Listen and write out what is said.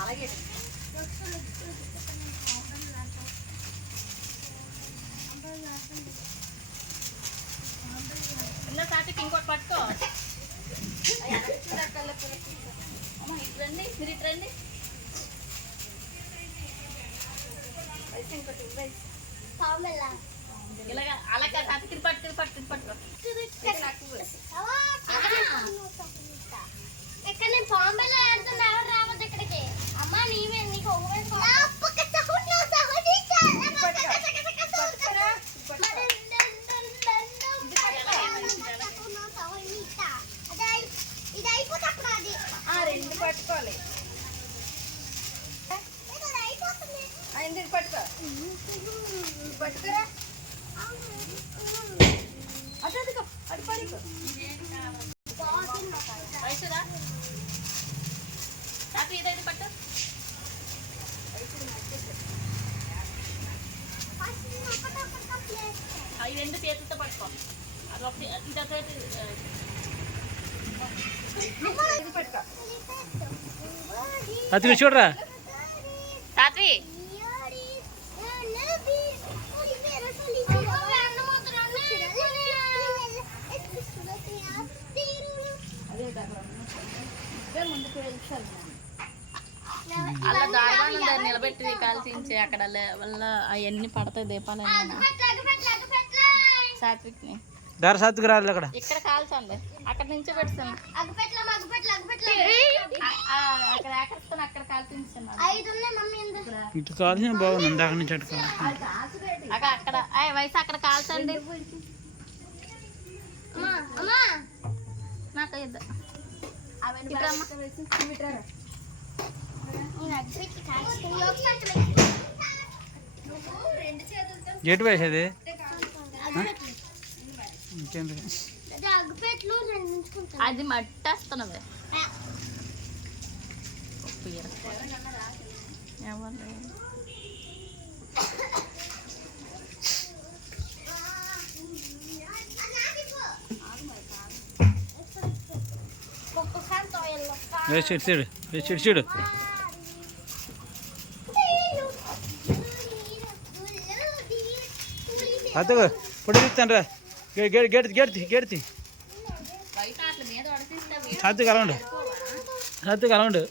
అలాగే ఇలా తాటికి ఇంకోటి పట్టుకో. అమ్మ ఇటు రండి, మీరు ఇటు రండి. ఇలాగా అలాగా తాటికి పట్టుకో. ఇక్కడ నేను బాంబేలో ఆడుతున్నా, ఎవరు రావద్దు ఇక్కడికి. అమ్మ నీవే నీకు ఇది అయిపోతే అప్పుడు అది రెండు పట్టుకోవాలి. ఎందుకు పట్టుకోరా అటు అదిగో అటు పడికో. వయసురా నాకు ఇదైతే పట్టు. అవి రెండు చేతులతో పట్టుకో. అది ఒకటి ఇదొక పట్టుకో. అది చూడరా సాత్వి అలా దారిగా నిలబెట్టి కాల్చించి అక్కడ వల్ల అవన్నీ పడతాయి దీపాలు. సాత్విక్ని సాత్విక్ రాలి అక్కడ ఇక్కడ కాల్చండి, అక్కడ నుంచి పెడతాను. అక్కడ ఎక్కడిస్తాను అక్కడ కాల్చించాను. ఇటు కాల్చిన బాగుంది, అక్కడ నుంచి అటు అక్కడ వయసు అక్కడ కాల్చండి. నాకు గేటు వేసేది అది మట్టేస్తున్నది. చూడు అతగా పొడి తీస్తాను రా. గెడితి సాత్విక్ అలా ఉండు.